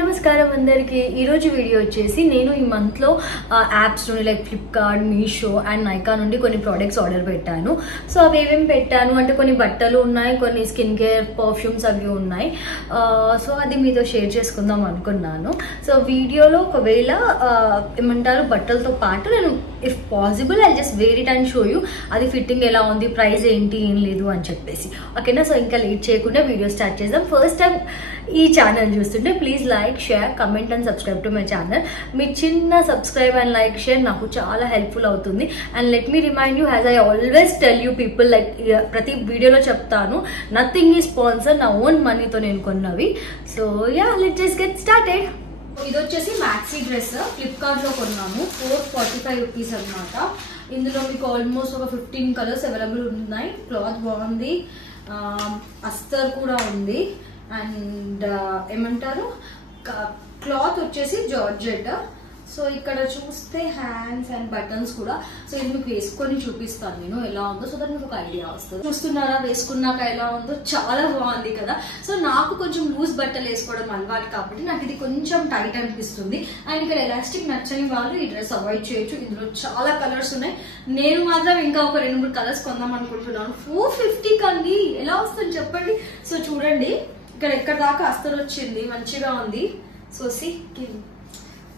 నమస్కారం అందరికి ఈ రోజు వీడియో వచ్చేసి నేను ఈ మంత్ లో యాప్స్ నుండి like Flipkart Meesho and Nykaa నుండి కొన్ని ప్రొడక్ట్స్ ఆర్డర్ పెట్టాను. సో అవి ఏమేమి పెట్టాను అంటే కొన్ని బట్టలు ఉన్నాయి, కొన్ని స్కిన్ కేర్ పర్ఫ్యూమ్స్ అవి ఉన్నాయి. సో అది మీతో షేర్ చేసుకుందాం అనుకున్నాను. సో వీడియోలో ఒకవేళ ఏమంటారు బట్టలతో పాటు నేను if possible I just wear it and show you అది ఫిట్టింగ్ ఎలా ఉంది, ప్రైస్ ఏంటి, ఏం లేదు అని చెప్పేసి. ఓకేనా? సో ఇంకా లేట్ చేయకుండా వీడియో స్టార్ట్ చేద్దాం. ఫస్ట్ టైం ఈ ఛానల్ చూస్తుంటే please like, share, comment and subscribe to my channel. మీ చిన్న సబ్స్క్రైబ్ అండ్ లైక్, షేర్ నాకు చాలా హెల్ప్ఫుల్ అవుతుంది. And let me remind you, as I always tell you people, like ప్రతి వీడియోలో చెప్తాను, నథింగ్ ఈ స్పాన్సర్, నా ఓన్ మనీతో నేను కొన్నవి. So yeah, let's just get started. ఇది వచ్చేసి మ్యాక్సీ డ్రెస్ ఫ్లిప్కార్ట్ లో కొన్నాము. 445 రూపీస్ అనమాట. ఇందులో మీకు ఆల్మోస్ట్ ఒక 15 కలర్స్ అవైలబుల్ ఉన్నాయి. క్లాత్ బాగుంది, అస్తర్ కూడా ఉంది. అండ్ ఏమంటారు క్లాత్ వచ్చేసి జార్జెట్. సో ఇక్కడ చూస్తే హ్యాండ్స్ అండ్ బటన్స్ కూడా. సో ఇది మీకు వేసుకొని చూపిస్తాను నేను ఎలా ఉందో, సో దట్ మీకు ఒక ఐడియా వస్తుంది. చూస్తున్నారా వేసుకున్నాక ఎలా ఉందో? చాలా బాగుంది కదా. సో నాకు కొంచెం లూజ్ బట్టలు వేసుకోవడం అలవాటు కాబట్టి నాకు ఇది కొంచెం టైట్ అనిపిస్తుంది. అండ్ ఇక్కడ ఎలాస్టిక్ నచ్చని వాళ్ళు ఈ డ్రెస్ అవాయిడ్ చేయొచ్చు. ఇందులో చాలా కలర్స్ ఉన్నాయి. నేను మాత్రం ఇంకా ఒక 2-3 కలర్స్ కొందాం అనుకుంటున్నాను. 450 కండి, ఎలా వస్తుంది చెప్పండి? సో చూడండి, ఇక్కడ ఎక్కడ దాకా అస్తర్ వచ్చింది, మంచిగా ఉంది. సో సి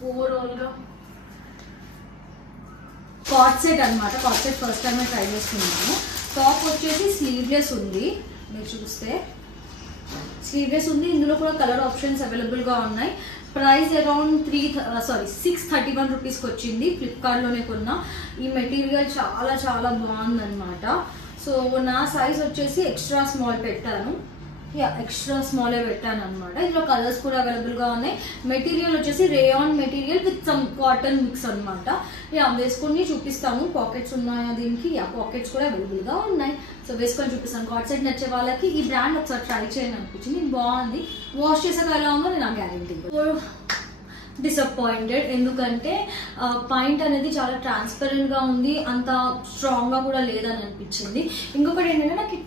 ఓవరాల్ గా కార్డ్ సెట్ అనమాట. Card set first time try చేస్తున్నాను. టాప్ వచ్చేసి స్లీవ్లెస్ ఉంది. మీరు చూస్తే స్లీవ్లెస్ ఉంది. ఇందులో కూడా కలర్ ఆప్షన్స్ అవైలబుల్ గా ఉన్నాయి. ప్రైస్ అరౌండ్ 631 రూపీస్కి వచ్చింది. ఫ్లిప్కార్ట్ లోనే కొన్నా. ఈ మెటీరియల్ చాలా చాలా బాగుంది అనమాట. సో నా సైజ్ వచ్చేసి ఎక్స్ట్రా స్మాల్ పెట్టాను. ఎక్స్ట్రా స్మాల్ పెట్టాను అనమాట. ఇందులో కలర్స్ కూడా అవైలబుల్ గా ఉన్నాయి. మెటీరియల్ వచ్చేసి rayon material with some cotton mix అనమాట. వేసుకొని చూపిస్తాము. పాకెట్స్ ఉన్నాయా దీనికి? పాకెట్స్ కూడా అవైలబుల్ గా ఉన్నాయి. సో వేసుకొని చూపిస్తాను. కార్డ్ సెట్ నచ్చే వాళ్ళకి ఈ బ్రాండ్ ఒకసారి ట్రై చేయని అనిపించింది. బాగుంది. వాష్ చేసాక ఎలా ఉందో నేను గ్యారెంటీ. డిసప్పాయింటెడ్, ఎందుకంటే పాయింట్ అనేది చాలా ట్రాన్స్పరెంట్ గా ఉంది, అంత స్ట్రాంగ్ గా కూడా లేదని అనిపించింది. ఇంకొకటి ఏంటంటే నాకు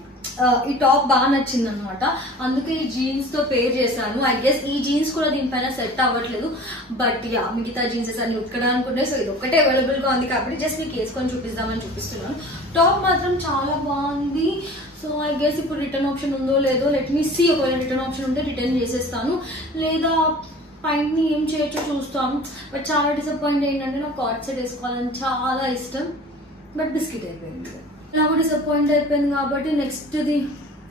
ఈ టాప్ బాగా నచ్చింది అనమాట. అందుకే ఈ జీన్స్ తో పేర్ చేశాను. ఐ గెస్ ఈ జీన్స్ కూడా దీనిపైన సెట్ అవ్వట్లేదు. బట్ మిగతా జీన్సెస్ అన్ని ఉతకడానుకుంటే సో ఇది ఒక్కటే అవైలబుల్ గా ఉంది కాబట్టి జస్ట్ మీకు వేసుకొని చూపిద్దామని చూపిస్తున్నాను. టాప్ మాత్రం చాలా బాగుంది. సో ఐ గెస్ ఇప్పుడు రిటర్న్ ఆప్షన్ ఉందో లేదో, లెట్ మీ సీ. ఒకవేళ రిటర్న్ ఆప్షన్ ఉంటే రిటర్న్ చేసేస్తాను, లేదా పాయింట్ ని ఏం చేయొచ్చో చూస్తాను. బట్ చాలా డిసప్పాయింట్ ఏంటంటే నాకు కార్డ్ సెట్ వేసుకోవాలని చాలా ఇష్టం, బట్ బిస్కెట్ అయిపోయింది. నాకు డిసప్పాయింట్ అయిపోయింది కాబట్టి నెక్స్ట్ ది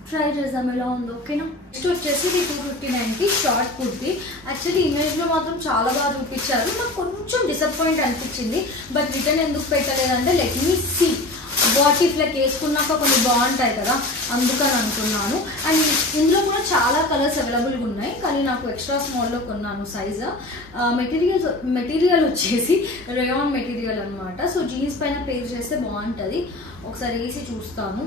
ట్రై చేద్దాం ఎలా ఉందో. ఓకేనా? నెక్స్ట్ వచ్చేసి 259కి షార్ట్ కుర్తీ. యాక్చువల్లీ ఇమేజ్ లో మాత్రం చాలా బాగా చూపించారు. నాకు కొంచెం డిసప్పాయింట్ అనిపించింది. బట్ రిటర్న్ ఎందుకు పెట్టలేదంటే లెట్ మీ సీ, బాటిఫ్ లెక్ వేసుకున్నాక కొన్ని బాగుంటాయి కదా, అందుకని అనుకున్నాను. అండ్ ఇందులో కూడా చాలా కలర్స్ అవైలబుల్గా ఉన్నాయి, కానీ నాకు ఎక్స్ట్రా స్మాల్లో కొన్నాను సైజ్. మెటీరియల్ వచ్చేసి రేయాన్ మెటీరియల్ అనమాట. సో జీన్స్ పైన పేర్ చేస్తే బాగుంటుంది. ఒకసారి వేసి చూస్తాను.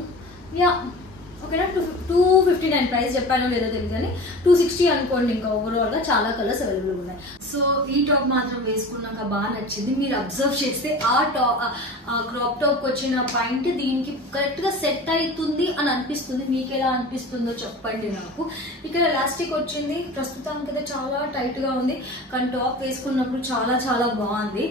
ఓకేనా? 259 ప్రైస్ చెప్పానో లేదో తెలియదు, కానీ 260 అనుకోండి. ఇంకా ఓవరాల్ గా చాలా కలర్స్ అవైలబుల్ ఉన్నాయి. సో ఈ టాప్ మాత్రం వేసుకున్నాక బాగా నచ్చింది. మీరు అబ్జర్వ్ చేస్తే ఆ క్రాప్ టాప్ వచ్చిన పాయింట్ దీనికి కరెక్ట్ గా సెట్ అవుతుంది అని అనిపిస్తుంది. మీకు ఎలా అనిపిస్తుందో చెప్పండి నాకు. ఇక్కడ ఎలాస్టిక్ వచ్చింది. ప్రస్తుతానికి అయితే చాలా టైట్ గా ఉంది, కానీ టాప్ వేసుకున్నప్పుడు చాలా చాలా బాగుంది.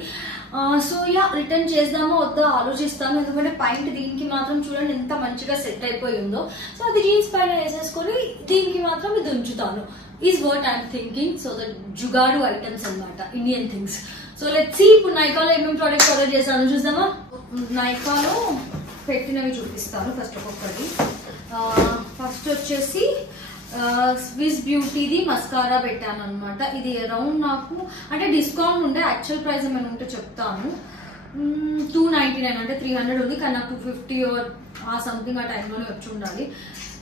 సో రిటర్న్ చేద్దామో వద్దో ఆలోచిస్తాను, ఎందుకంటే పాయింట్ దీనికి మాత్రం చూడండి ఎంత మంచిగా సెట్ అయిపోయి ఉందో. సో అది జీన్స్ పైన వేసేసుకొని దీనికి మాత్రం ఇది ఉంచుతాను. Is what I'm thinking. So the jugaad items అనమాట, Indian things. So let's see ఇప్పుడు నైకాలో ఏమేమి ప్రోడక్ట్స్ ఆర్డర్ చేశాను చూద్దామా. నైకాలో పెట్టినవి చూపిస్తాను ఫస్ట్ ఒక్కొక్కటి. ఫస్ట్ వచ్చేసి స్విస్ బ్యూటీది మస్కారా పెట్టాను అనమాట. ఇది అరౌండ్ నాకు అంటే డిస్కౌంట్ ఉంటే యాక్చువల్ ప్రైస్ ఏమైనా ఉంటే చెప్తాను. 299 అంటే 300 ఉంది, కానీ నాకు 250 ఆ సంథింగ్ ఆ టైంలోనే వచ్చి ఉండాలి.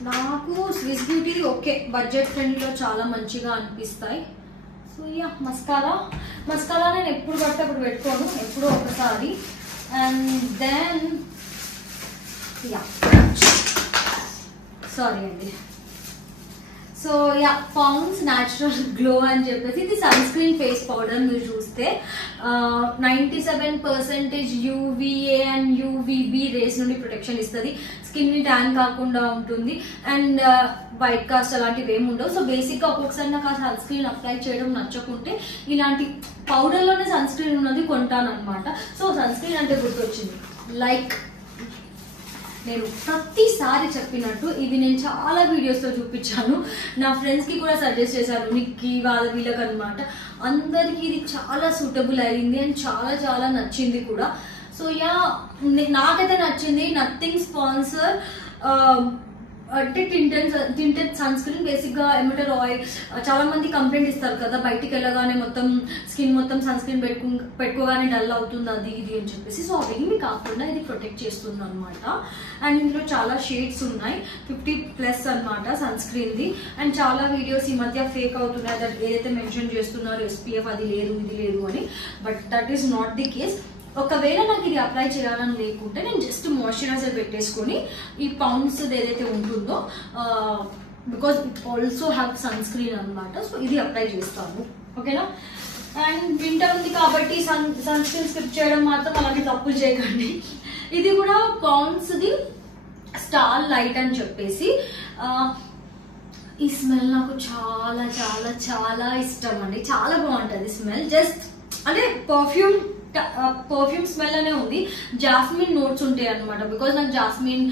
నాకు స్విస్ బ్యూటీది ఓకే, బడ్జెట్ ఫ్రెండ్లీలో చాలా మంచిగా అనిపిస్తాయి. సో మస్కారా నేను ఎప్పుడు పడితే అప్పుడు పెట్టుకోను, ఎప్పుడో ఒకసారి. అండ్ దెన్ సారీ అండి. So so yeah, Pond's natural glow అని చెప్పేసి ఇది సన్ స్క్రీన్ ఫేస్ పౌడర్. మీరు చూస్తే 97% UVA అండ్ UVB రేస్ నుండి ప్రొటెక్షన్ ఇస్తుంది. స్కిన్ ని ట్యాన్ కాకుండా ఉంటుంది అండ్ వైట్ కాస్ట్ అలాంటివి ఏమి ఉండవు. సో బేసిక్ గా ఒక్కొక్కసారి నాకు ఆ సన్ స్క్రీన్ అప్లై చేయడం నచ్చకుంటే ఇలాంటి పౌడర్ లోనే సన్ స్క్రీన్ ఉన్నది కొంటాను అనమాట. సో సన్ స్క్రీన్ అంటే గుర్తొచ్చింది, లైక్ నేను ప్రతిసారి చెప్పినట్టు ఇవి నేను చాలా వీడియోస్లో చూపించాను. నా ఫ్రెండ్స్కి కూడా సజెస్ట్ చేశాను, నిక్కి వీళ్ళకి అనమాట. అందరికీ ఇది చాలా సూటబుల్ అయింది అండ్ చాలా చాలా నచ్చింది కూడా. సో యా, నాకైతే నచ్చింది. Nothing sponsor. అంటే టింటెడ్ సన్ స్క్రీన్ బేసిక్ గా ఏమంటారు ఆయిల్. చాలా మంది కంప్లైంట్ ఇస్తారు కదా, బయటికి వెళ్ళగానే మొత్తం స్కిన్ మొత్తం సన్ స్క్రీన్ పెట్టుకోగానే డల్ అవుతుంది అది ఇది అని చెప్పేసి. సో అవేమి కాకుండా ఇది ప్రొటెక్ట్ చేస్తుంది అనమాట. అండ్ ఇందులో చాలా షేడ్స్ ఉన్నాయి, 50+ అనమాట సన్ స్క్రీన్ ది. అండ్ చాలా వీడియోస్ ఈ మధ్య ఫేక్ అవుతున్నాయి, దట్ ఏదైతే మెన్షన్ చేస్తున్నారు SPF అది లేదు ఇది లేదు అని. But that is not the case. ఒకవేళ నాకు ఇది అప్లై చేయాలని లేకుంటే నేను జస్ట్ మాయిశ్చరైజర్ పెట్టేసుకొని ఈ పౌండ్స్ ఏదైతే ఉంటుందో, because it also have sunscreen అనమాట. సో ఇది అప్లై చేస్తాను, ఓకేనా. అండ్ వింటర్ ఉంది కాబట్టి సన్ స్క్రీన్ స్కిప్ చేయడం మాత్రం అలాంటి తప్పులు చేయకండి. ఇది కూడా పౌండ్స్ ది స్టార్ లైట్ అని చెప్పేసి. ఈ స్మెల్ నాకు చాలా చాలా చాలా ఇష్టం అండి, చాలా బాగుంటుంది స్మెల్. జస్ట్ అంటే పర్ఫ్యూమ్ స్మెల్ అనే ఉంది, జాస్మిన్ నోట్స్ ఉంటాయి అనమాట. బికాజ్ నాకు జాస్మిన్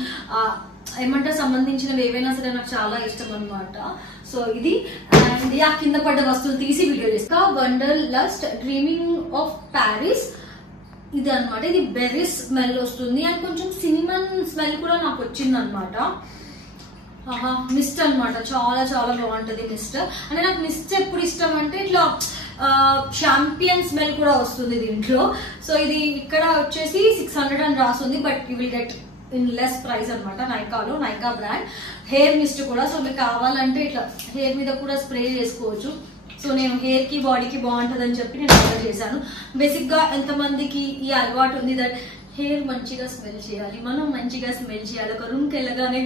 ఏమంటారు సంబంధించినవి ఏవైనా సరే నాకు చాలా ఇష్టం అనమాట. సో ఇది. అండ్ ఆ కింద పడ్డ వస్తువులు తీసి వీడియో చేస్తా. Wonder lust dreaming of Paris ఇది అనమాట. ఇది బెర్రీస్ స్మెల్ వస్తుంది అండ్ కొంచెం సినిమన్ స్మెల్ కూడా నాకు వచ్చింది అనమాట. మిస్ట్ అనమాట, చాలా చాలా బాగుంటది మిస్ట్. అంటే నాకు మిస్ట్ ఎప్పుడు ఇష్టం అంటే ఇట్లా షాంపియన్ స్మెల్ కూడా వస్తుంది దీంట్లో. సో ఇది ఇక్కడ వచ్చేసి 600 అని రాస్తుంది, but you will get in less price అనమాట. నైకా బ్రాండ్ హెయిర్ మిస్ట్ కూడా. సో మీకు కావాలంటే ఇట్లా హెయిర్ మీద కూడా స్ప్రే చేసుకోవచ్చు. సో నేను హెయిర్ కి బాడీకి బాగుంటుంది అని చెప్పి నేను ఆర్డర్ చేశాను. బేసిక్ గా ఎంతమందికి ఈ అలవాటు ఉంది దట్ హెయిర్ మంచిగా స్మెల్ చేయాలి, మనం మంచిగా స్మెల్ చేయాలి, ఒక రూమ్కి వెళ్ళగానే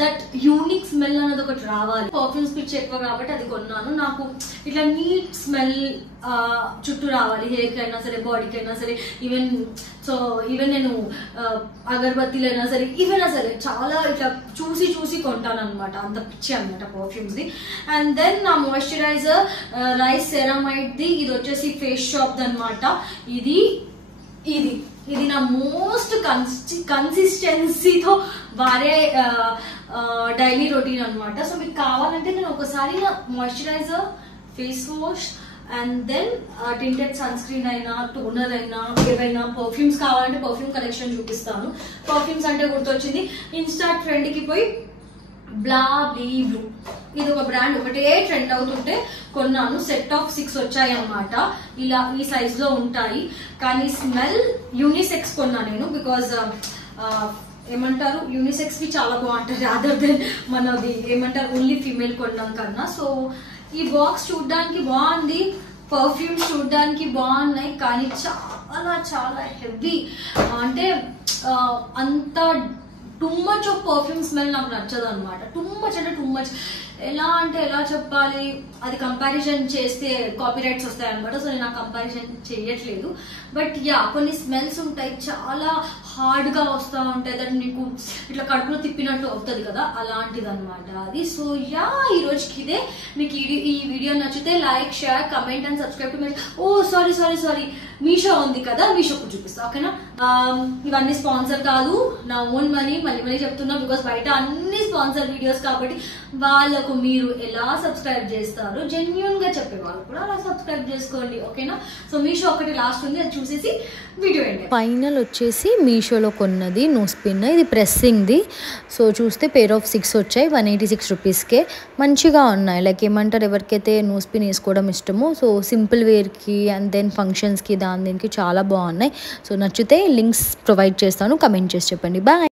దట్ యూనిక్ స్మెల్ అనేది ఒకటి రావాలి. పర్ఫ్యూమ్స్ పిచ్ ఎక్కువ కాబట్టి అది కొన్నాను. నాకు ఇట్లా నీట్ స్మెల్ చుట్టూ రావాలి, హెయిర్ కి అయినా సరే బాడీకి అయినా సరే. ఈవెన్ నేను అగరబత్తీలు అయినా సరే ఏవైనా సరే చాలా ఇట్లా చూసి కొంటాను అనమాట, అంత పిచ్చి అనమాట పర్ఫ్యూమ్స్ ది. అండ్ దెన్ నా మాయిశ్చరైజర్ రైస్ సెరామైడ్ ది, ఇది వచ్చేసి ఫేస్ షాప్ ది అనమాట. ఇది నా మోస్ట్ కన్సిస్టెన్సీతో వాడే డైలీ రొటీన్ అనమాట. సో మీకు కావాలంటే నేను ఒకసారి నా moisturiser, face wash and then tinted sunscreen అయినా టోనర్ అయినా ఏవైనా పర్ఫ్యూమ్స్ కావాలంటే పర్ఫ్యూమ్ కలెక్షన్ చూపిస్తాను. పర్ఫ్యూమ్స్ అంటే గుర్తొచ్చింది, ఇన్స్టా ట్రెండ్కి పోయి బ్లా బ్లీ బ్లూ ఇది ఒక బ్రాండ్ ఒకటే ట్రెండ్ అవుతుంటే కొన్నాను. సెట్ ఆఫ్ 6 వచ్చాయి అన్నమాట. ఇలా ఈ సైజ్ లో ఉంటాయి, కానీ స్మెల్ యూనిసెక్స్ కొన్నా నేను. బికాజ్ ఏమంటారు యూనిసెక్స్ కి చాలా బాగుంటుంది అదర్ దెన్ మనది ఏమంటారు ఓన్లీ ఫీమేల్ కొన్నాం కన్నా. సో ఈ బాక్స్ చూడడానికి బాగుంది, పర్ఫ్యూమ్స్ చూడడానికి బాగున్నాయి, కానీ చాలా చాలా హెవీ. అంటే అంత too much of perfume smell నాకు నచ్చదు అనమాట. టూ మచ్ అంటే టూ మచ్. ఎలా చెప్పాలి, అది కంపారిజన్ చేస్తే కాపీ రైట్స్ వస్తాయి అనమాట. సో నేను ఆ కంపారిజన్ చేయట్లేదు. బట్ యా, కొన్ని స్మెల్స్ ఉంటాయి చాలా హార్డ్ గా వస్తూ ఉంటాయి, దట్ నీకు ఇట్లా కడుపులో తిప్పినట్టు అవుతుంది కదా, అలాంటిది అనమాట అది. సో యా, ఈ రోజుకి ఇదే. మీకు ఈ వీడియో నచ్చితే like, share, comment and subscribe to my. Sorry Meesho ఉంది కదా, మీషోకు చూపిస్తా, ఓకేనా. ఇవన్నీ స్పాన్సర్ కాదు, నా ఓన్ మనీ. మళ్ళీ చెప్తున్నా, బికాస్ బయట అన్ని స్పాన్సర్ వీడియోస్ కాబట్టి వాళ్ళకు మీరు ఎలా సబ్స్క్రైబ్ చేస్తారో జెన్యూన్ గా చెప్పే వాళ్ళు కూడా అలా సబ్స్క్రైబ్ చేసుకోండి, ఓకేనా. సో మీషో ఒకటి లాస్ట్ ఉంది, అది చూసేసి వీడియో ఏంటి. ఫైనల్ వచ్చేసి మీషోలో కొన్నది నోస్ పిన్, ఇది ప్రెస్సింగ్ది. సో చూస్తే పేర్ ఆఫ్ 6 వచ్చాయి 186 రూపీస్కే. మంచిగా ఉన్నాయి, లైక్ ఏమంటారు, ఎవరికైతే నోస్ పిన్ వేసుకోవడం ఇష్టమో సో సింపుల్ వేర్కి అండ్ దెన్ ఫంక్షన్స్కి దీనికి చాలా బాగున్నాయి. సో నచ్చితే లింక్స్ ప్రొవైడ్ చేస్తాను, కమెంట్ చేసి చెప్పండి. బాయ్.